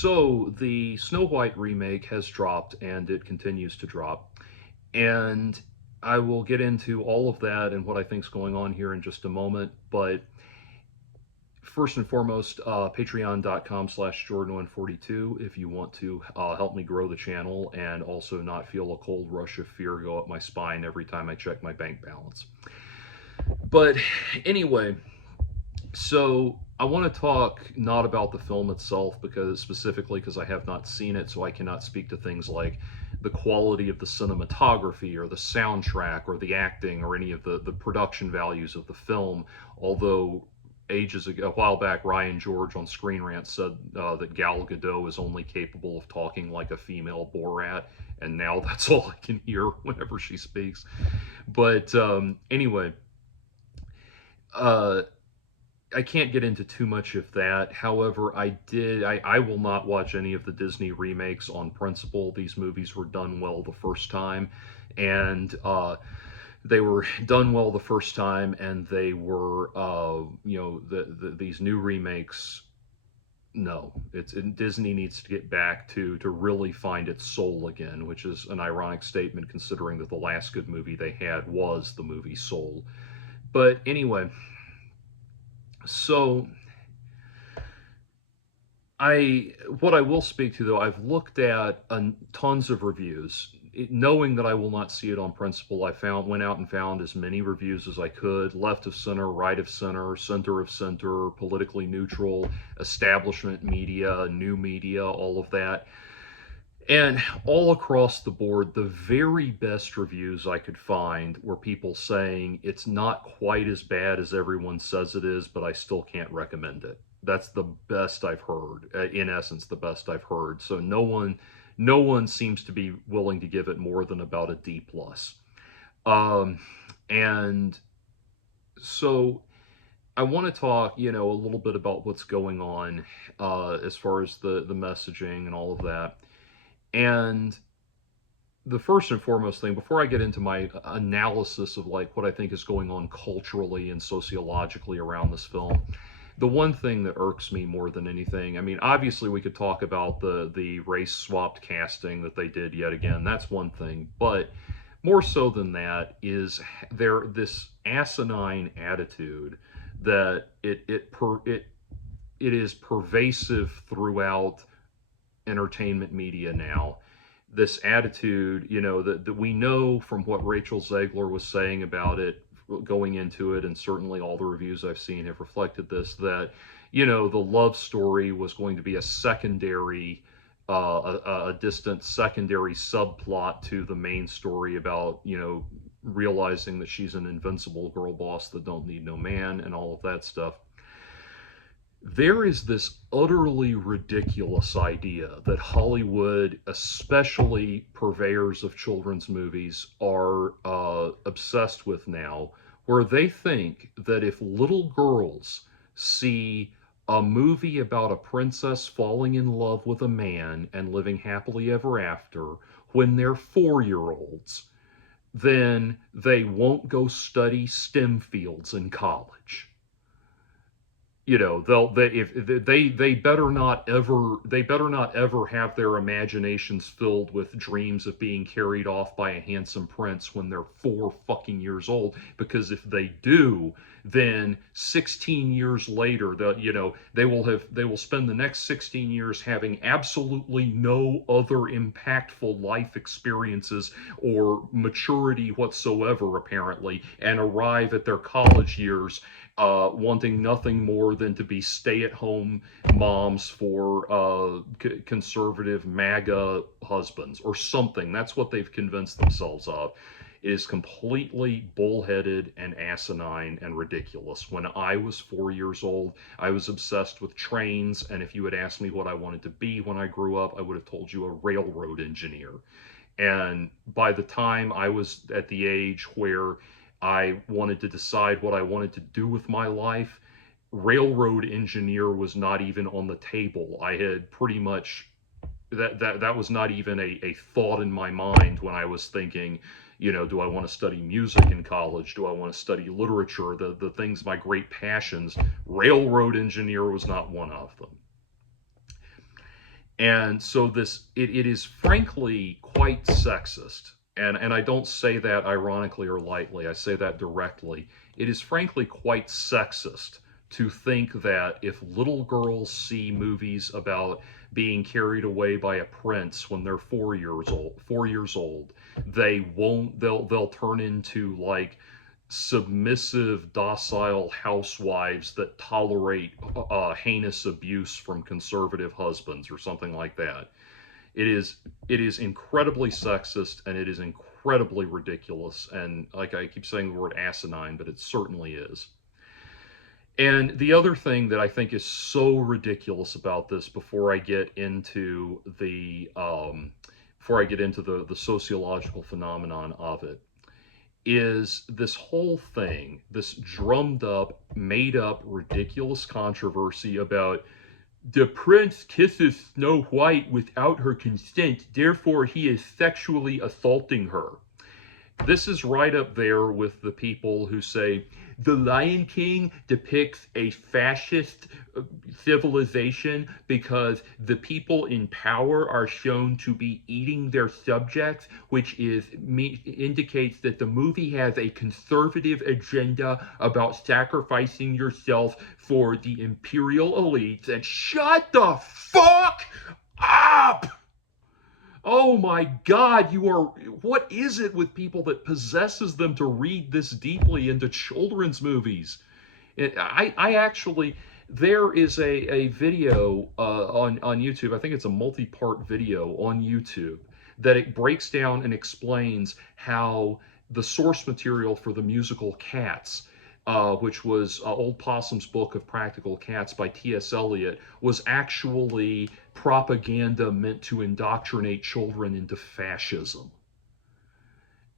So the Snow White remake has dropped and it continues to drop. And I will get into all of that and what I think is going on here in just a moment. But first and foremost, patreon.com/Jordan142 if you want to help me grow the channel and also not feel a cold rush of fear go up my spine every time I check my bank balance. But anyway, so I want to talk not about the film itself because I have not seen it, so I cannot speak to things like the quality of the cinematography or the soundtrack or the acting or any of the production values of the film. Although ages ago, a while back, Ryan George on Screen Rant said that Gal Gadot is only capable of talking like a female Borat, and now that's all I can hear whenever she speaks. But anyway. Uh, I can't get into too much of that. However, I will not watch any of the Disney remakes on principle. These movies were done well the first time, and they were done well the first time, and they were, these new remakes. No, Disney needs to get back to really find its soul again, which is an ironic statement considering that the last good movie they had was the movie Soul. But anyway, so what I will speak to though, I've looked at tons of reviews, knowing that I will not see it on principle. Went out and found as many reviews as I could: left of center, right of center, politically neutral, establishment media, new media, all of that. And all across the board, the very best reviews I could find were people saying it's not quite as bad as everyone says it is, but I still can't recommend it. That's the best I've heard. In essence, the best I've heard. So no one seems to be willing to give it more than about a D plus. Um, and so I want to talk, a little bit about what's going on as far as the messaging and all of that. And the first and foremost thing, before I get into my analysis of like what I think is going on culturally and sociologically around this film, the one thing that irks me more than anything, I mean, obviously we could talk about the race swapped casting that they did yet again. That's one thing, but more so than that is there this asinine attitude that it is pervasive throughout entertainment media now. This attitude, that we know from what Rachel Zegler was saying about it going into it, and certainly all the reviews I've seen have reflected this, that, the love story was going to be a secondary, a distant secondary subplot to the main story about, realizing that she's an invincible girl boss that don't need no man and all of that stuff. There is this utterly ridiculous idea that Hollywood, especially purveyors of children's movies, are obsessed with now, where they think that if little girls see a movie about a princess falling in love with a man and living happily ever after when they're 4-year olds, then they won't go study STEM fields in college. They better not ever have their imaginations filled with dreams of being carried off by a handsome prince when they're 4 fucking years old, because if they do, then 16 years later, they will spend the next 16 years having absolutely no other impactful life experiences or maturity whatsoever, apparently, and arrive at their college years wanting nothing more than to be stay-at-home moms for conservative MAGA husbands or something. That's what they've convinced themselves of. It is completely bullheaded and asinine and ridiculous. When I was 4 years old, I was obsessed with trains, and if you had asked me what I wanted to be when I grew up, I would have told you a railroad engineer. And by the time I was at the age where I wanted to decide what I wanted to do with my life, railroad engineer was not even on the table. I had pretty much that was not even a thought in my mind when I was thinking, do I want to study music in college? Do I want to study literature? The things, my great passions. Railroad engineer was not one of them. And so it is frankly quite sexist. And I don't say that ironically or lightly. I say that directly. It is frankly quite sexist to think that if little girls see movies about being carried away by a prince when they're 4 years old, they'll turn into like submissive, docile housewives that tolerate heinous abuse from conservative husbands or something like that. It is incredibly sexist, and it is incredibly ridiculous, and like I keep saying the word asinine, but it certainly is. And the other thing that I think is so ridiculous about this, before I get into the sociological phenomenon of it, is this whole thing, this drummed up, made up, ridiculous controversy about the prince kisses Snow White without her consent, therefore he is sexually assaulting her. This is right up there with the people who say the Lion King depicts a fascist civilization because the people in power are shown to be eating their subjects, which indicates that the movie has a conservative agenda about sacrificing yourself for the imperial elites. And shut the fuck up! Oh my God, what is it with people that possesses them to read this deeply into children's movies? I actually, there is a video on YouTube, I think it's a multi-part video on YouTube, that it breaks down and explains how the source material for the musical Cats, which was Old Possum's Book of Practical Cats by T.S. Eliot, was actually propaganda meant to indoctrinate children into fascism.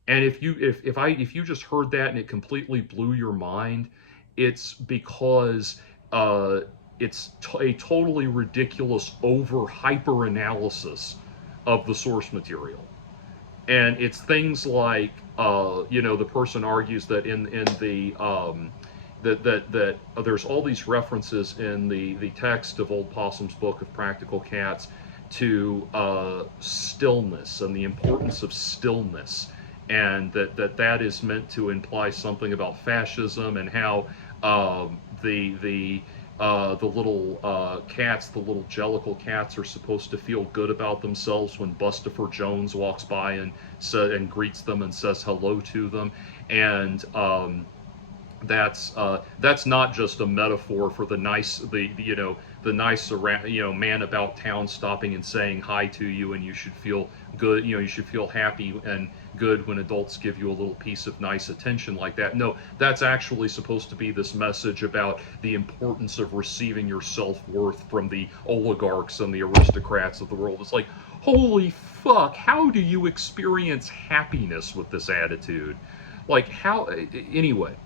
And if you just heard that and it completely blew your mind, it's because uh, a totally ridiculous over hyper analysis of the source material. And it's things like the person argues that in the that there's all these references in the text of Old Possum's Book of Practical Cats to stillness and the importance of stillness, and that is meant to imply something about fascism, and how the little cats, the little jellicle cats, are supposed to feel good about themselves when Bustopher Jones walks by and greets them and says hello to them. And that's not just a metaphor for the nice around, man about town stopping and saying hi to you, and you should feel good, you should feel happy and good when adults give you a little piece of nice attention like that. No, that's actually supposed to be this message about the importance of receiving your self-worth from the oligarchs and the aristocrats of the world. It's like, holy fuck, how do you experience happiness with this attitude? Like, how, anyway.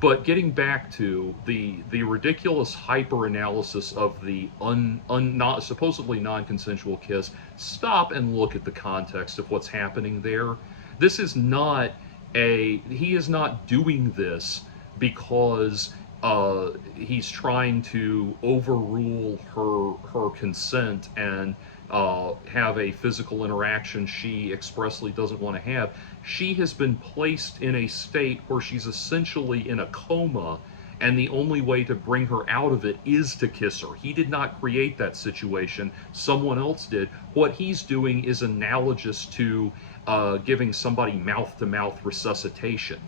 But getting back to the ridiculous hyper analysis of the not supposedly non-consensual kiss, stop and look at the context of what's happening there. This is not he is not doing this because he's trying to overrule her consent and have a physical interaction she expressly doesn't want to have. She has been placed in a state where she's essentially in a coma, and the only way to bring her out of it is to kiss her. He did not create that situation, someone else did. What he's doing is analogous to giving somebody mouth-to-mouth resuscitation.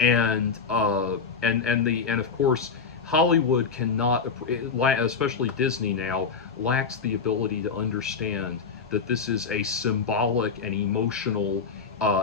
And of course, Hollywood cannot, especially Disney now, lacks the ability to understand that this is a symbolic and emotional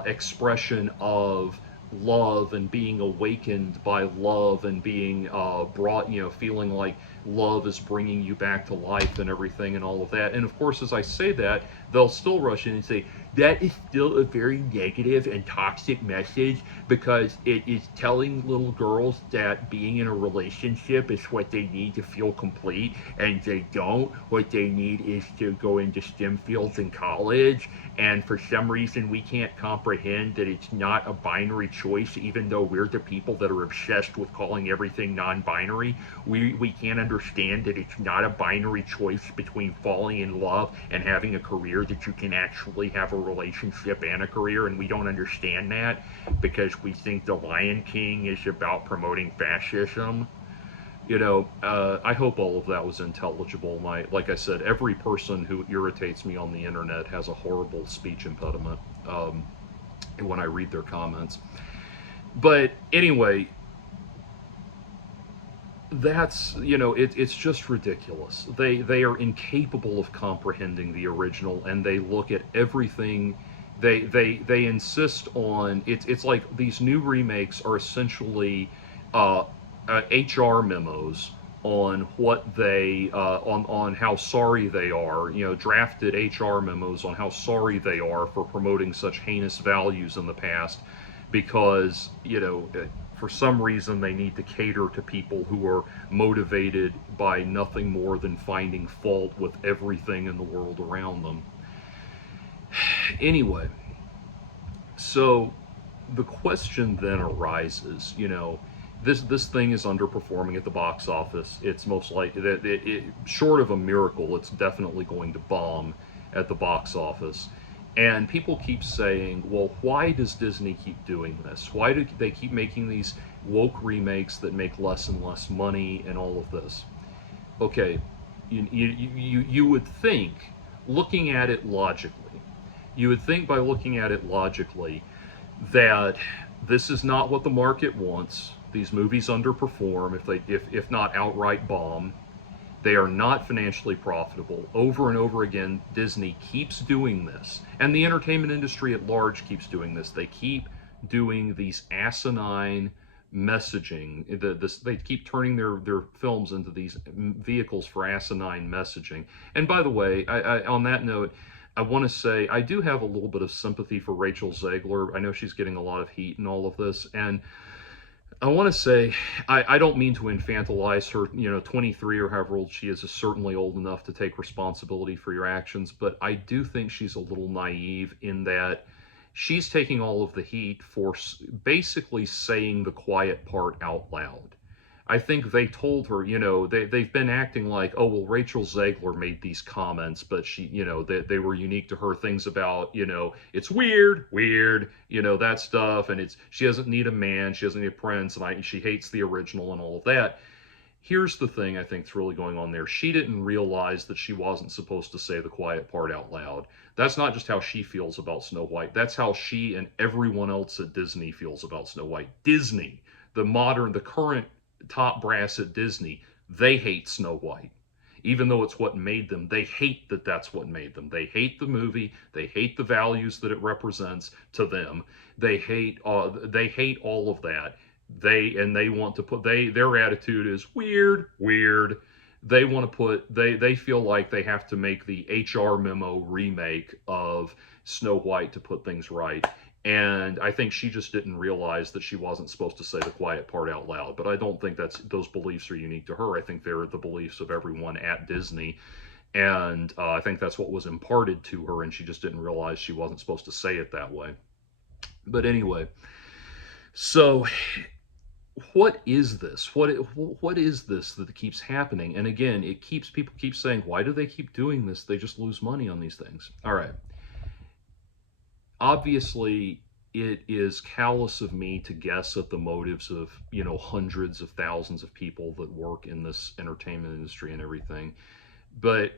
expression of love and being awakened by love and being brought, feeling like love is bringing you back to life and everything and all of that. And of course, as I say that, they'll still rush in and say, that is still a very negative and toxic message because it is telling little girls that being in a relationship is what they need to feel complete, and they don't. What they need is to go into STEM fields in college, and for some reason we can't comprehend that it's not a binary choice, even though we're the people that are obsessed with calling everything non-binary. We can't understand understand that it's not a binary choice between falling in love and having a career, that you can actually have a relationship and a career, and we don't understand that because we think The Lion King is about promoting fascism. I hope all of that was intelligible. Like I said, every person who irritates me on the internet has a horrible speech impediment when I read their comments. But anyway, it's just ridiculous. They are incapable of comprehending the original, and they look at everything. They insist on it's like these new remakes are essentially uh, HR memos on what they on how sorry they are. Drafted HR memos on how sorry they are for promoting such heinous values in the past, because for some reason they need to cater to people who are motivated by nothing more than finding fault with everything in the world around them. Anyway, so the question then arises, this thing is underperforming at the box office. It's most likely that short of a miracle, it's definitely going to bomb at the box office. And people keep saying, well, why does Disney keep doing this? Why do they keep making these woke remakes that make less and less money and all of this? Okay, you would think, looking at it logically, you would think by looking at it logically that this is not what the market wants. These movies underperform if not outright bomb. They are not financially profitable. Over and over again, Disney keeps doing this, and the entertainment industry at large keeps doing this. They keep doing these asinine messaging. They keep turning their films into these vehicles for asinine messaging. And by the way, on that note, I want to say I do have a little bit of sympathy for Rachel Zegler. I know she's getting a lot of heat in all of this, and I want to say, I don't mean to infantilize her. 23 or however old she is certainly old enough to take responsibility for your actions, but I do think she's a little naive in that she's taking all of the heat for basically saying the quiet part out loud. I think they told her, they've been acting like, oh, well, Rachel Zegler made these comments, but she, they were unique to her. Things about, it's weird, that stuff. And she doesn't need a man, she doesn't need a prince, and she hates the original and all of that. Here's the thing I think is really going on there. She didn't realize that she wasn't supposed to say the quiet part out loud. That's not just how she feels about Snow White. That's how she and everyone else at Disney feels about Snow White. Disney, the current top brass at Disney, they hate Snow White. Even though it's what made them, they hate that that's what made them. They hate the movie. They hate the values that it represents to them. They hate all of that. They want to put their attitude is weird. They want to they feel like they have to make the HR memo remake of Snow White to put things right. And I think she just didn't realize that she wasn't supposed to say the quiet part out loud. But I don't think those beliefs are unique to her. I think they're the beliefs of everyone at Disney. And I think that's what was imparted to her, and she just didn't realize she wasn't supposed to say it that way. But anyway, so what is this? What is this that keeps happening? And again, people keep saying, why do they keep doing this? They just lose money on these things. All right. Obviously, it is callous of me to guess at the motives of, hundreds of thousands of people that work in this entertainment industry and everything. But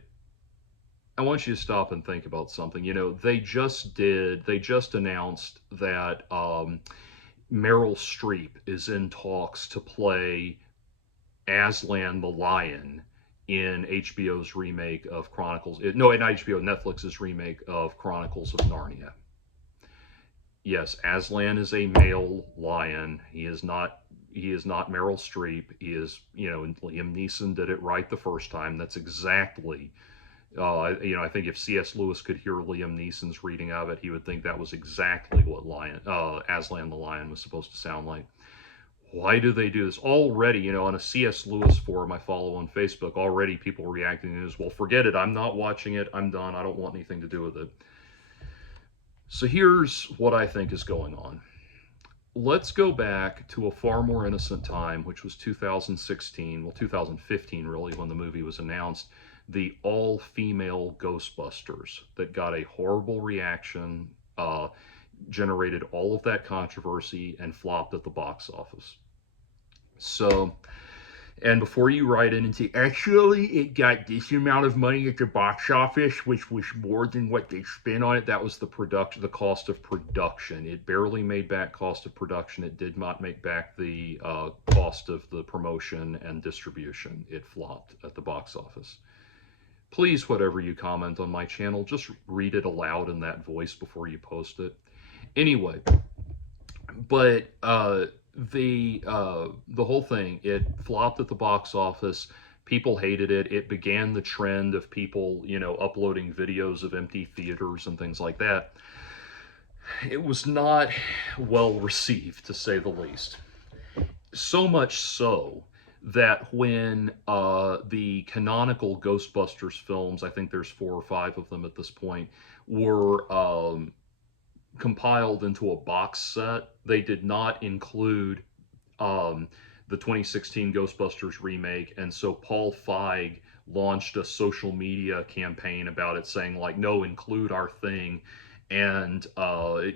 I want you to stop and think about something. They just announced that Meryl Streep is in talks to play Aslan the Lion in HBO's remake of Chronicles. No, not HBO, Netflix's remake of Chronicles of Narnia. Yes, Aslan is a male lion. He is not Meryl Streep. He is, Liam Neeson did it right the first time. That's exactly, I think if C.S. Lewis could hear Liam Neeson's reading of it, he would think that was exactly what Aslan the Lion was supposed to sound like. Why do they do this? Already, on a C.S. Lewis forum I follow on Facebook, already people reacting to this, well, forget it. I'm not watching it. I'm done. I don't want anything to do with it. So here's what I think is going on. let's go back to a far more innocent time, which was 2016, well, 2015, really, when the movie was announced. The all female Ghostbusters that got a horrible reaction, generated all of that controversy, and flopped at the box office. So, and before you write in and say, actually, it got this amount of money at the box office, which was more than what they spent on it, that was the cost of production. It barely made back cost of production. It did not make back the cost of the promotion and distribution. It flopped at the box office. Please, whatever you comment on my channel, just read it aloud in that voice before you post it. Anyway, but the whole thing, it flopped at the box office. People hated it. It began the trend of people, uploading videos of empty theaters and things like that. It was not well received, to say the least. So much so that when the canonical Ghostbusters films, I think there's 4 or 5 of them at this point, were compiled into a box set, they did not include um, the 2016 Ghostbusters remake, and so Paul Feig launched a social media campaign about it, saying like, "No, include our thing, and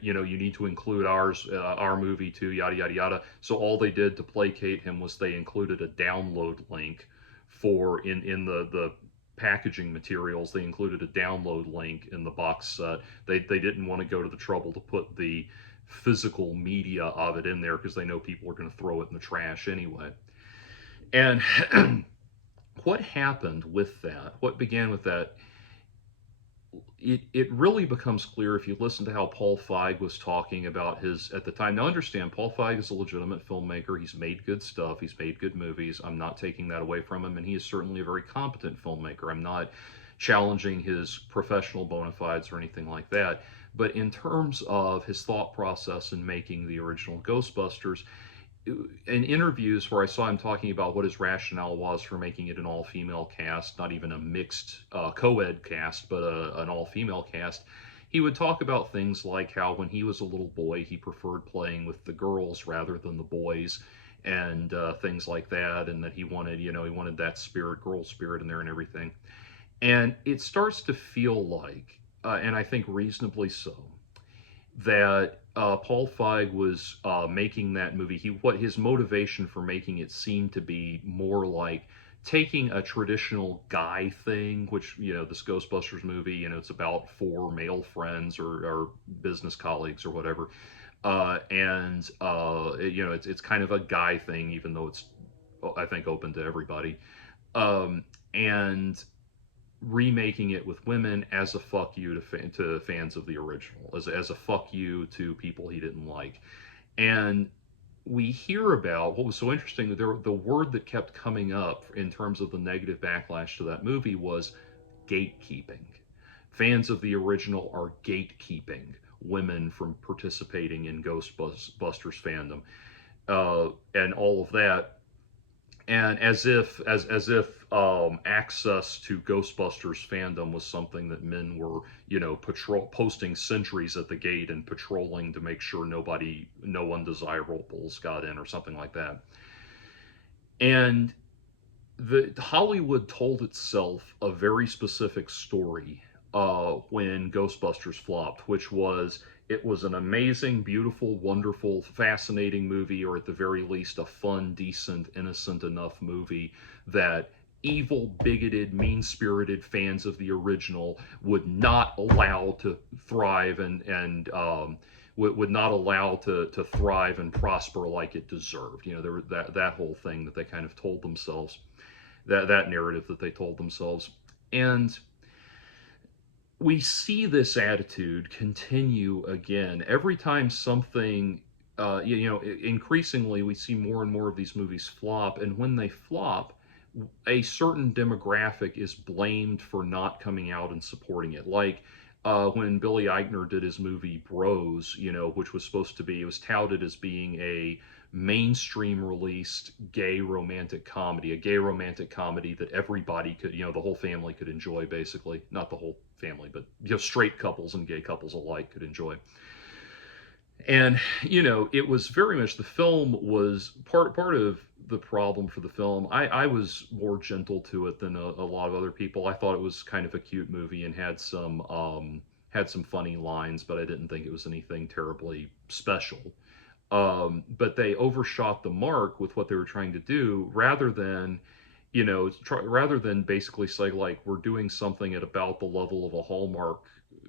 you need to include our movie too, yada yada yada." So all they did to placate him was they included a download link for in the packaging materials. They included a download link in the box set. They didn't want to go to the trouble to put the physical media of it in there because they know people are going to throw it in the trash anyway. And what happened with that, what began with that, it really becomes clear if you listen to how Paul Feig was talking about his at the time. Now, understand, Paul Feig is a legitimate filmmaker. He's made good stuff. He's made good movies. I'm not taking that away from him, and he is certainly a very competent filmmaker. I'm not challenging his professional bona fides or anything like that. But in terms of his thought process in making the original Ghostbusters, in interviews where I saw him talking about what his rationale was for making it an all-female cast, not even a mixed co-ed cast, but an all-female cast, he would talk about things like how when he was a little boy, he preferred playing with the girls rather than the boys, and things like that, and that he wanted, he wanted that spirit, girl spirit in there and everything. And it starts to feel like, and I think reasonably so, that Paul Feig was making that movie. What his motivation for making it seemed to be more like taking a traditional guy thing, which this Ghostbusters movie, it's about 4 male friends or business colleagues or whatever, and it's kind of a guy thing, even though it's I think open to everybody, and remaking it with women as a fuck you to fans of the original, as a fuck you to people he didn't like. And we hear about what was so interesting, the word that kept coming up in terms of the negative backlash to that movie was gatekeeping. Fans of the original are gatekeeping women from participating in Ghostbusters fandom, and all of that, and as if access to Ghostbusters fandom was something that men were posting sentries at the gate and patrolling to make sure no undesirables got in or something like that. And the Hollywood told itself a very specific story when Ghostbusters flopped, which was it was an amazing, beautiful, wonderful, fascinating movie, or at the very least, a fun, decent, innocent enough movie that evil, bigoted, mean spirited fans of the original would not allow to thrive and would not allow to thrive and prosper like it deserved. There was that whole thing that they kind of told themselves, that narrative that they told themselves. And we see this attitude continue again every time something increasingly we see more and more of these movies flop, and when they flop, a certain demographic is blamed for not coming out and supporting it. Like when Billy Eichner did his movie Bros, which was supposed to be, it was touted as being a mainstream released a gay romantic comedy that everybody could, the whole family could enjoy, basically. Not the whole family, but straight couples and gay couples alike could enjoy. And it was very much, the film was part of the problem for the film. I was more gentle to it than a lot of other people. I thought it was kind of a cute movie and had some funny lines, but I didn't think it was anything terribly special. But they overshot the mark with what they were trying to do, rather than basically say, like, we're doing something at about the level of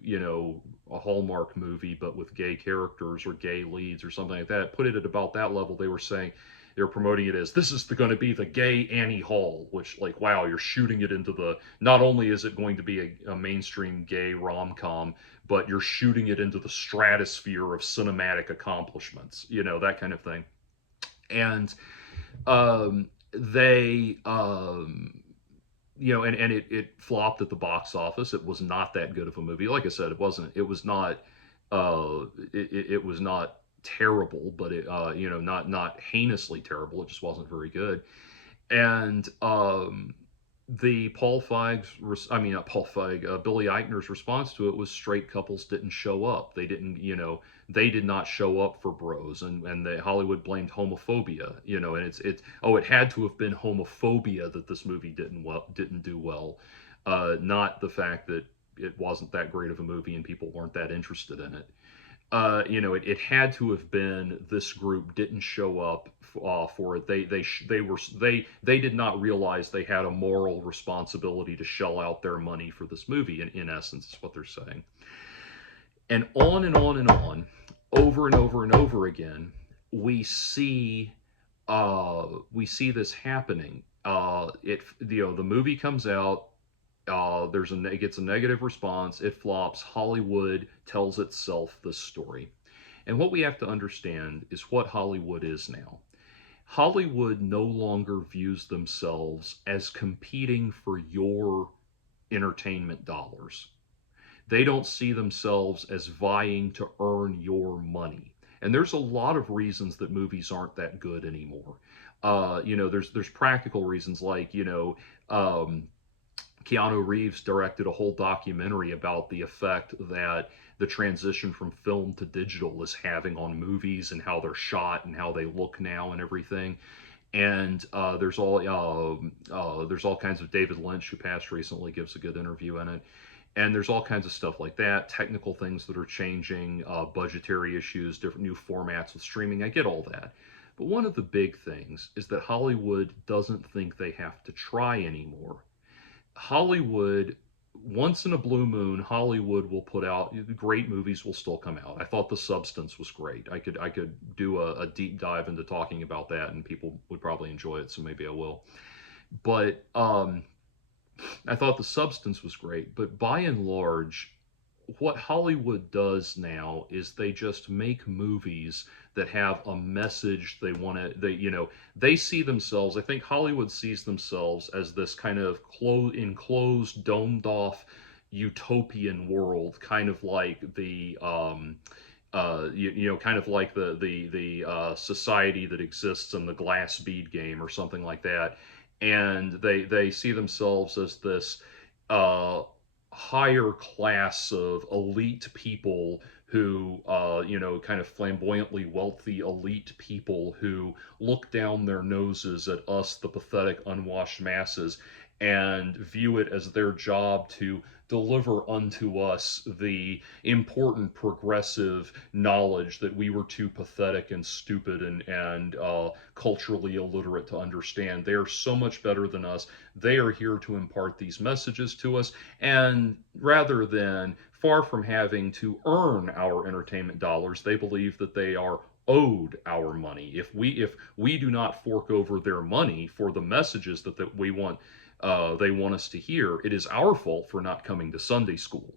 you know, a Hallmark movie, but with gay characters or gay leads or something like that. Put it at about that level. They were saying, they were promoting it as, this is going to be the gay Annie Hall, which, like, wow, you're shooting it into the, not only is it going to be a mainstream gay rom-com, but you're shooting it into the stratosphere of cinematic accomplishments, that kind of thing. And they and it flopped at the box office. It was not that good of a movie. Like I said, it was not terrible, but it not heinously terrible. It just wasn't very good. And the Paul Feig's, I mean, not Paul Feig, Billy Eichner's response to it was, straight couples didn't show up. They didn't, they did not show up for Bros, and Hollywood blamed homophobia, and it had to have been homophobia that this movie didn't do well, not the fact that it wasn't that great of a movie and people weren't that interested in it. It had to have been, this group didn't show up for it. They did not realize they had a moral responsibility to shell out their money for this movie. In essence, is what they're saying. And on and on and on, over and over and over again, we see this happening. The movie comes out, it gets a negative response, it flops. Hollywood tells itself this story. And what we have to understand is what Hollywood is now. Hollywood no longer views themselves as competing for your entertainment dollars. They don't see themselves as vying to earn your money. And there's a lot of reasons that movies aren't that good anymore. There's practical reasons, like, Keanu Reeves directed a whole documentary about the effect that the transition from film to digital is having on movies, and how they're shot and how they look now and everything. And there's all kinds of, David Lynch, who passed recently, gives a good interview in it. And there's all kinds of stuff like that, technical things that are changing, budgetary issues, different new formats with streaming. I get all that. But one of the big things is that Hollywood doesn't think they have to try anymore. Hollywood, once in a blue moon, Hollywood will put out great movies, will still come out. I thought The Substance was great. I could do a deep dive into talking about that, and people would probably enjoy it, so maybe I will. But I thought The Substance was great. But by and large, what Hollywood does now is they just make movies that have a message they want to, they see themselves, I think Hollywood sees themselves as this kind of enclosed, domed off utopian world, kind of like kind of like the society that exists in the glass bead game or something like that. And they see themselves as this uh, higher class of elite people who, kind of flamboyantly wealthy elite people who look down their noses at us, the pathetic, unwashed masses, and view it as their job to deliver unto us the important progressive knowledge that we were too pathetic and stupid and culturally illiterate to understand. They are so much better than us. They are here to impart these messages to us, and rather than, far from having to earn our entertainment dollars, they believe that they are owed our money. If we do not fork over their money for the messages that we want, they want us to hear, it is our fault for not coming to Sunday school.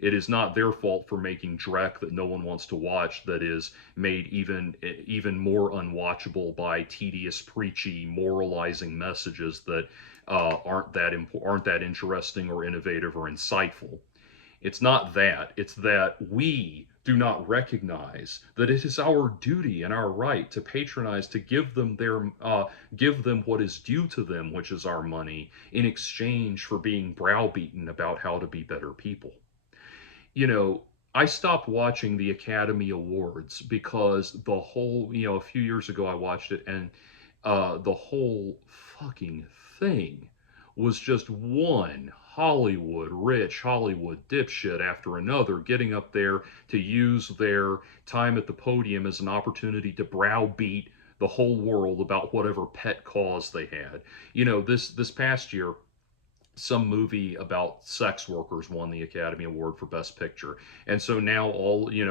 It is not their fault for making Drek that no one wants to watch, that is made even more unwatchable by tedious, preachy, moralizing messages that aren't that interesting or innovative or insightful. It's not that. It's that we do not recognize that it is our duty and our right to patronize, to give them what is due to them, which is our money, in exchange for being browbeaten about how to be better people. You know, I stopped watching the Academy Awards because the whole, a few years ago I watched it, and the whole fucking thing was just one rich Hollywood dipshit after another getting up there to use their time at the podium as an opportunity to browbeat the whole world about whatever pet cause they had. This past year, some movie about sex workers won the Academy Award for Best Picture. And so now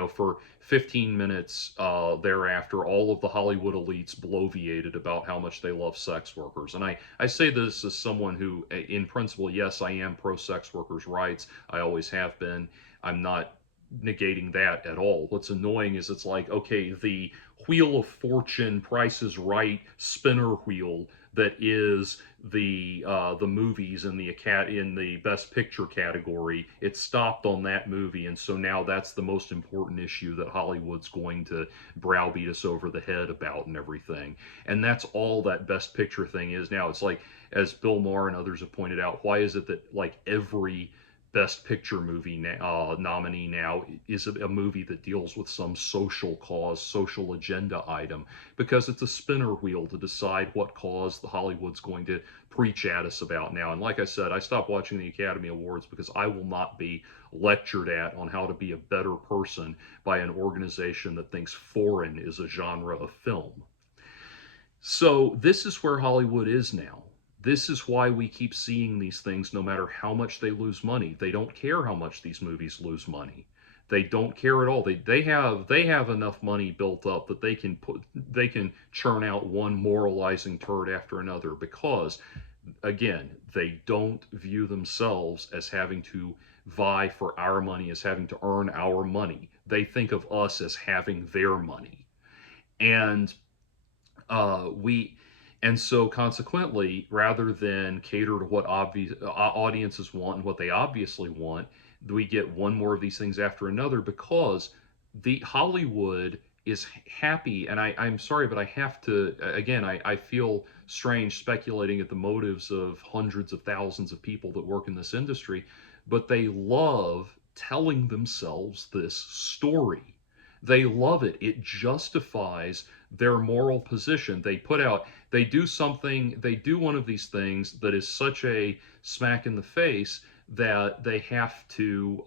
for 15 minutes thereafter, all of the Hollywood elites bloviated about how much they love sex workers. And I say this as someone who, in principle, yes, I am pro sex workers' rights. I always have been. I'm not negating that at all. What's annoying is it's like, okay, the Wheel of Fortune, Price is Right spinner wheel that is the movies in the Best Picture category. It stopped on that movie, and so now that's the most important issue that Hollywood's going to browbeat us over the head about and everything. And that's all that Best Picture thing is now. It's like, as Bill Maher and others have pointed out, why is it that like every Best Picture movie nominee now is a movie that deals with some social cause, social agenda item, because it's a spinner wheel to decide what cause the Hollywood's going to preach at us about now. And like I said, I stopped watching the Academy Awards because I will not be lectured at on how to be a better person by an organization that thinks foreign is a genre of film. So this is where Hollywood is now. This is why we keep seeing these things no matter how much they lose money. They don't care how much these movies lose money. They don't care at all. They have enough money built up that they can churn out one moralizing turd after another, because again, they don't view themselves as having to vie for our money, as having to earn our money. They think of us as having their money. And we and so consequently, rather than cater to what obvious audiences want and what they obviously want, we get one more of these things after another, because the Hollywood is happy. And I'm sorry, but I have to, again, I feel strange speculating at the motives of hundreds of thousands of people that work in this industry, but they love telling themselves this story. They love it. It justifies their moral position. They do something, they do one of these things that is such a smack in the face that they have to,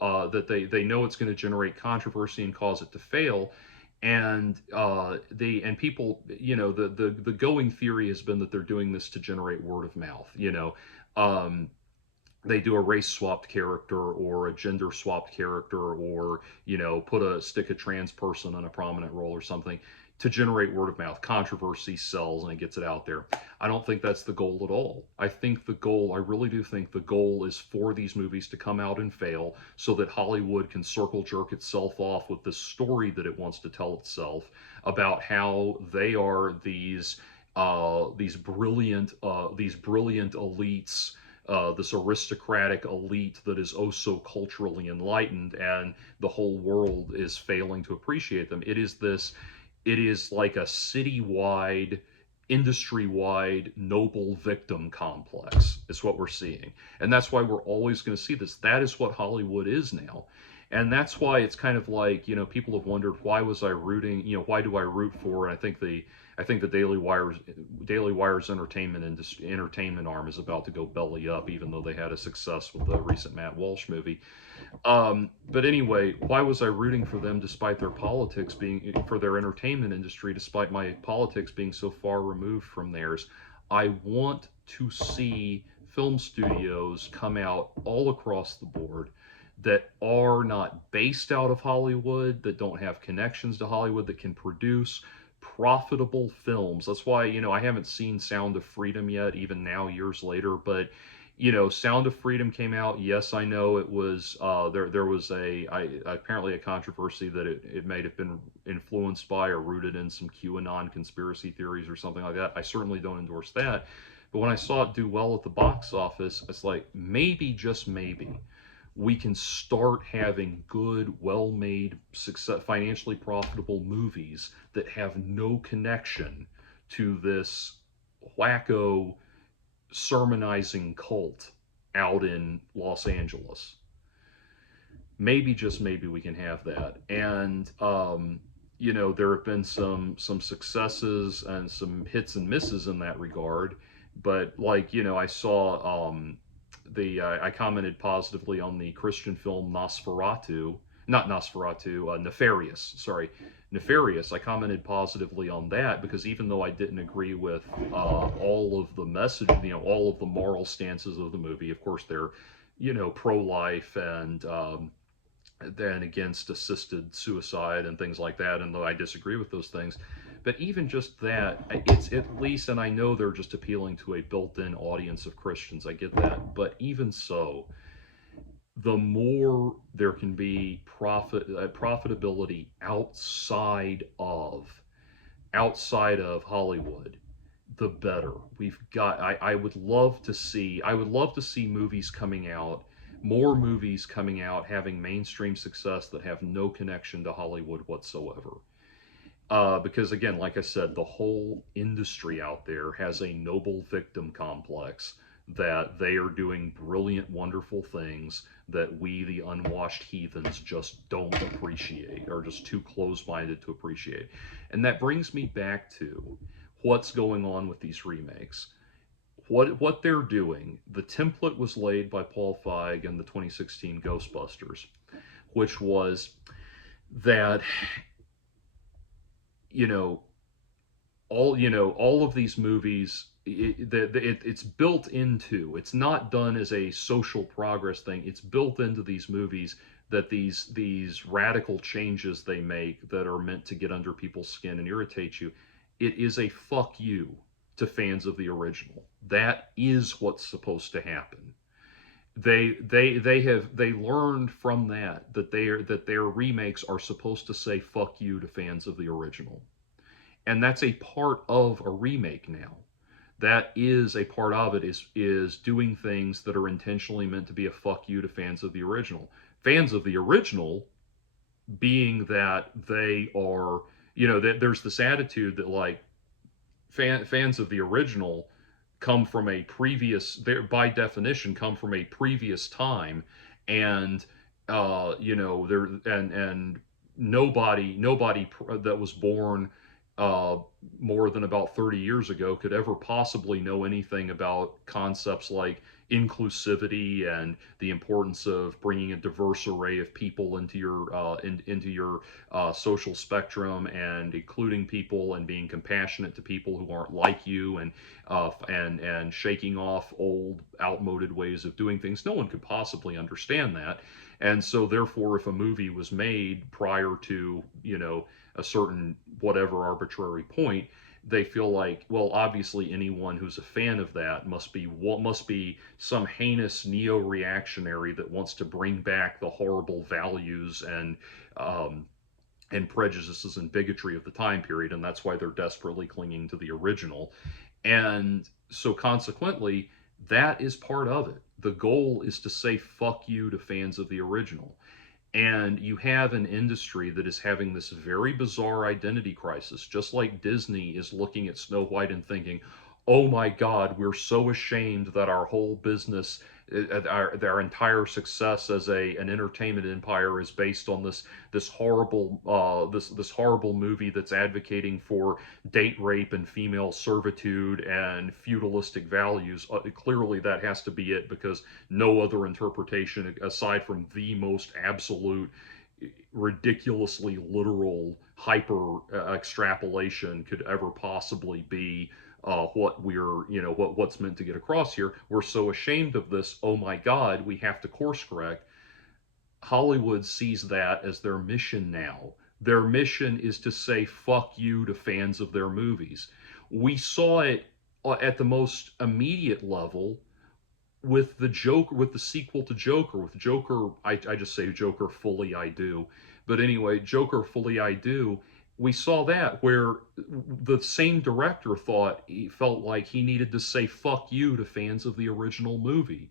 they know it's going to generate controversy and cause it to fail. And people, the going theory has been that they're doing this to generate word of mouth. They do a race swapped character or a gender swapped character, or stick a trans person in a prominent role or something to generate word of mouth. Controversy sells and it gets it out there. I don't think that's the goal at all. I really do think the goal is for these movies to come out and fail so that Hollywood can circle jerk itself off with this story that it wants to tell itself about how they are these brilliant elites, this aristocratic elite that is oh so culturally enlightened, and the whole world is failing to appreciate them. It is like a citywide, industry-wide noble victim complex is what we're seeing. And that's why we're always going to see this. That is what Hollywood is now. And that's why it's kind of like, people have wondered, why was I rooting, why do I root for? And I think the Daily Wire's entertainment arm is about to go belly up, even though they had a success with the recent Matt Walsh movie. But anyway, why was I rooting for them despite for their entertainment industry, despite my politics being so far removed from theirs? I want to see film studios come out all across the board that are not based out of Hollywood, that don't have connections to Hollywood, that can produce profitable films. That's why, I haven't seen Sound of Freedom yet, even now, years later, but Sound of Freedom came out. Yes, I know it was there was apparently a controversy that it may have been influenced by or rooted in some QAnon conspiracy theories or something like that. I certainly don't endorse that. But when I saw it do well at the box office, it's like, maybe, just maybe, we can start having good, well-made, financially profitable movies that have no connection to this wacko sermonizing cult out in Los Angeles. maybe, just maybe, we can have that. And there have been some successes and some hits and misses in that regard. But, like, I saw the I commented positively on the Christian film Nosferatu, not Nosferatu, Nefarious. Sorry, Nefarious. I commented positively on that because even though I didn't agree with all of the message, all of the moral stances of the movie, of course they're pro-life and then against assisted suicide and things like that. And though I disagree with those things, but even just that, it's at least, and I know they're just appealing to a built-in audience of Christians. I get that, but even so, the more there can be profitability outside of Hollywood, the better. We've got. I would love to see movies coming out, more movies coming out, having mainstream success that have no connection to Hollywood whatsoever. Because again, like I said, the whole industry out there has a noble victim complex that they are doing brilliant, wonderful things that we, the unwashed heathens, just don't appreciate, or just too close-minded to appreciate. And that brings me back to what's going on with these remakes. What they're doing, the template was laid by Paul Feig in the 2016 Ghostbusters, which was that you know all of these movies, it's built into, it's not done as a social progress thing, it's built into these movies, that these radical changes they make that are meant to get under people's skin and irritate you, it is a fuck you to fans of the original. That is what's supposed to happen. They learned from that their remakes are supposed to say fuck you to fans of the original, and that's a part of a remake now. That is a part of it, is doing things that are intentionally meant to be a fuck you to fans of the original. Fans of the original being that they are, that there's this attitude that, like, fans of the original come from a previous, they're by definition come from a previous time, and there, and nobody that was born uh, more than about 30 years ago could ever possibly know anything about concepts like inclusivity and the importance of bringing a diverse array of people into your social spectrum, and including people and being compassionate to people who aren't like you, and shaking off old outmoded ways of doing things. No one could possibly understand that. And so therefore, if a movie was made prior to a certain whatever arbitrary point, they feel like, well, obviously anyone who's a fan of that must be some heinous neo-reactionary that wants to bring back the horrible values um, and prejudices and bigotry of the time period, and that's why they're desperately clinging to the original. And so consequently, that is part of it. The goal is to say fuck you to fans of the original. And you have an industry that is having this very bizarre identity crisis, just like Disney is looking at Snow White and thinking, oh my God, we're so ashamed that our whole business, our entire success as an entertainment empire is based on this horrible movie that's advocating for date rape and female servitude and feudalistic values. Clearly, that has to be it, because no other interpretation aside from the most absolute, ridiculously literal hyper extrapolation could ever possibly be what's meant to get across here. We're so ashamed of this. Oh my God, we have to course correct. Hollywood sees that as their mission now. Their mission is to say fuck you to fans of their movies. We saw it at the most immediate level with the Joker, with the sequel to Joker, with Joker. I just say Joker fully I do. But anyway, Joker fully I do. We saw that where the same director thought he felt like he needed to say fuck you to fans of the original movie.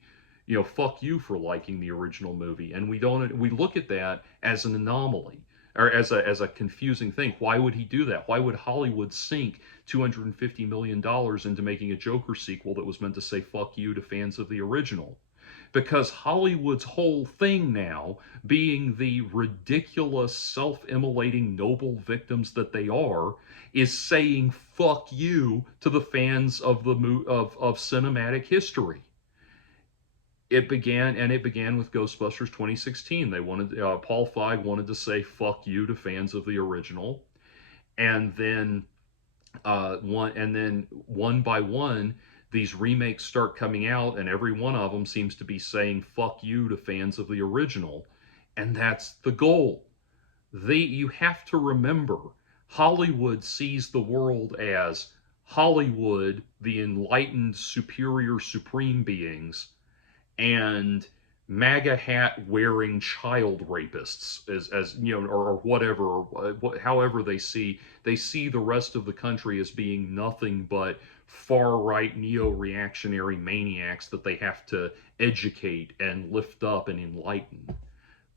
Fuck you for liking the original movie. And we look at that as an anomaly, or as a confusing thing. Why would he do that? Why would Hollywood sink $250 million into making a Joker sequel that was meant to say fuck you to fans of the original? because Hollywood's whole thing now, being the ridiculous, self-immolating, noble victims that they are, is saying "fuck you" to the fans of of cinematic history. It began with Ghostbusters 2016. They wanted Paul Feig wanted to say "fuck you" to fans of the original, and then one by one, these remakes start coming out, and every one of them seems to be saying "fuck you" to fans of the original, and that's the goal. You have to remember, Hollywood sees the world as Hollywood, the enlightened, superior, supreme beings, and MAGA hat wearing child rapists, as you know, or whatever, or however they see the rest of the country as being nothing but far right neo reactionary maniacs that they have to educate and lift up and enlighten.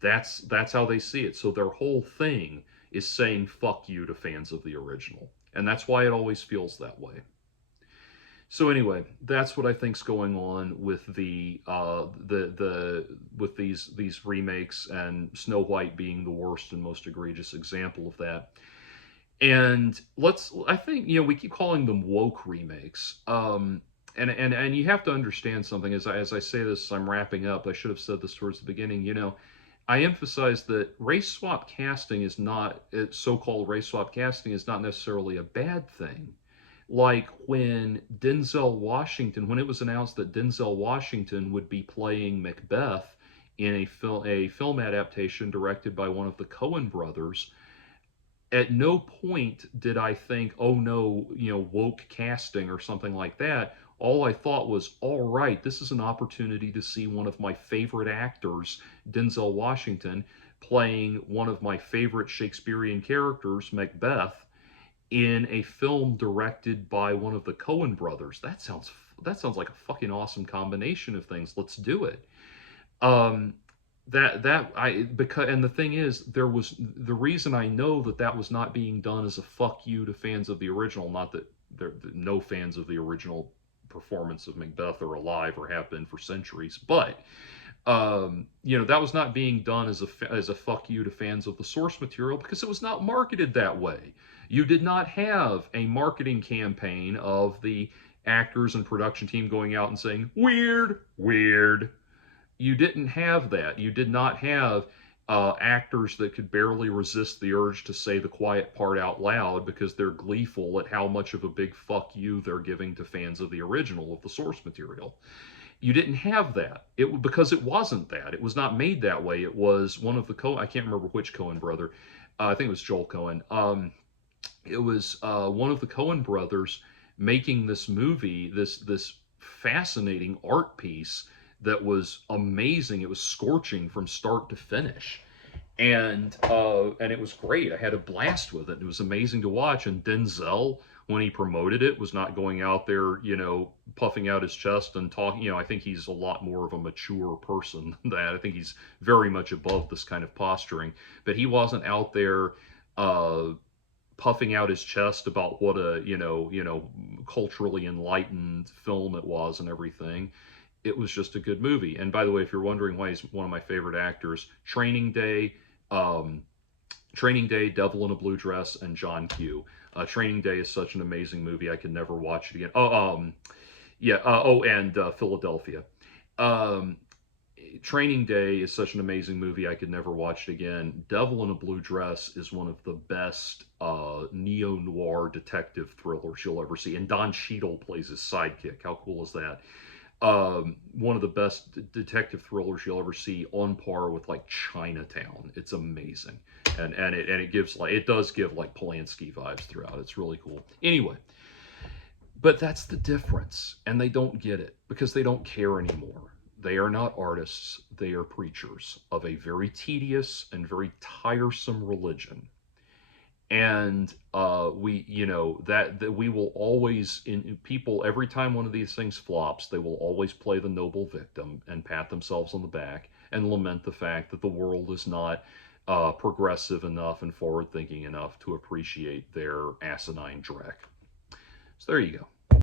That's how they see it. So their whole thing is saying "fuck you" to fans of the original, and that's why it always feels that way. So anyway, that's what I think's going on with with these remakes, and Snow White being the worst and most egregious example of that. And I think, we keep calling them woke remakes. And you have to understand something. As I say this, I'm wrapping up. I should have said this towards the beginning. I emphasize that race swap casting is not so-called race swap casting is not necessarily a bad thing. Like when it was announced that Denzel Washington would be playing Macbeth in a film adaptation directed by one of the Coen brothers, at no point did I think, oh no, woke casting or something like that. All I thought was, all right, this is an opportunity to see one of my favorite actors, Denzel Washington, playing one of my favorite Shakespearean characters, Macbeth, in a film directed by one of the Coen brothers. That sounds like a fucking awesome combination of things. Let's do it. Um, that I because and the thing is, the reason I know that that was not being done as a "fuck you" to fans of the original. Not that no fans of the original performance of Macbeth are alive or have been for centuries, but that was not being done as a "fuck you" to fans of the source material, because it was not marketed that way. You did not have a marketing campaign of the actors and production team going out and saying "weird, weird." You didn't have that. You did not have actors that could barely resist the urge to say the quiet part out loud because they're gleeful at how much of a big "fuck you" they're giving to fans of the original, of the source material. You didn't have that. Because it wasn't that. It was not made that way. It was one of the I can't remember which Coen brother. I think it was Joel Coen. It was one of the Coen brothers making this movie, this fascinating art piece that was amazing. It was scorching from start to finish, and it was great. I had a blast with it. It was amazing to watch. And Denzel, when he promoted it, was not going out there, puffing out his chest and talking. I think he's a lot more of a mature person than that. I think he's very much above this kind of posturing. But he wasn't out there uh, puffing out his chest about what a culturally enlightened film it was and everything. It was just a good movie. And by the way, if you're wondering why he's one of my favorite actors, um, Training Day, Devil in a Blue Dress, and John Q. Training Day is such an amazing movie. I could never watch it again. Yeah. And Philadelphia. Um, Training Day is such an amazing movie. I could never watch it again. Devil in a Blue Dress is one of the best neo noir detective thrillers you'll ever see. And Don Cheadle plays his sidekick. How cool is that? One of the best detective thrillers you'll ever see, on par with like Chinatown. It's amazing, and it does give like Polanski vibes throughout. It's really cool. Anyway, but that's the difference, and they don't get it because they don't care anymore. They are not artists, they are preachers of a very tedious and very tiresome religion. And we that we will always, in people, every time one of these things flops, they will always play the noble victim and pat themselves on the back and lament the fact that the world is not progressive enough and forward thinking enough to appreciate their asinine dreck. So there you go.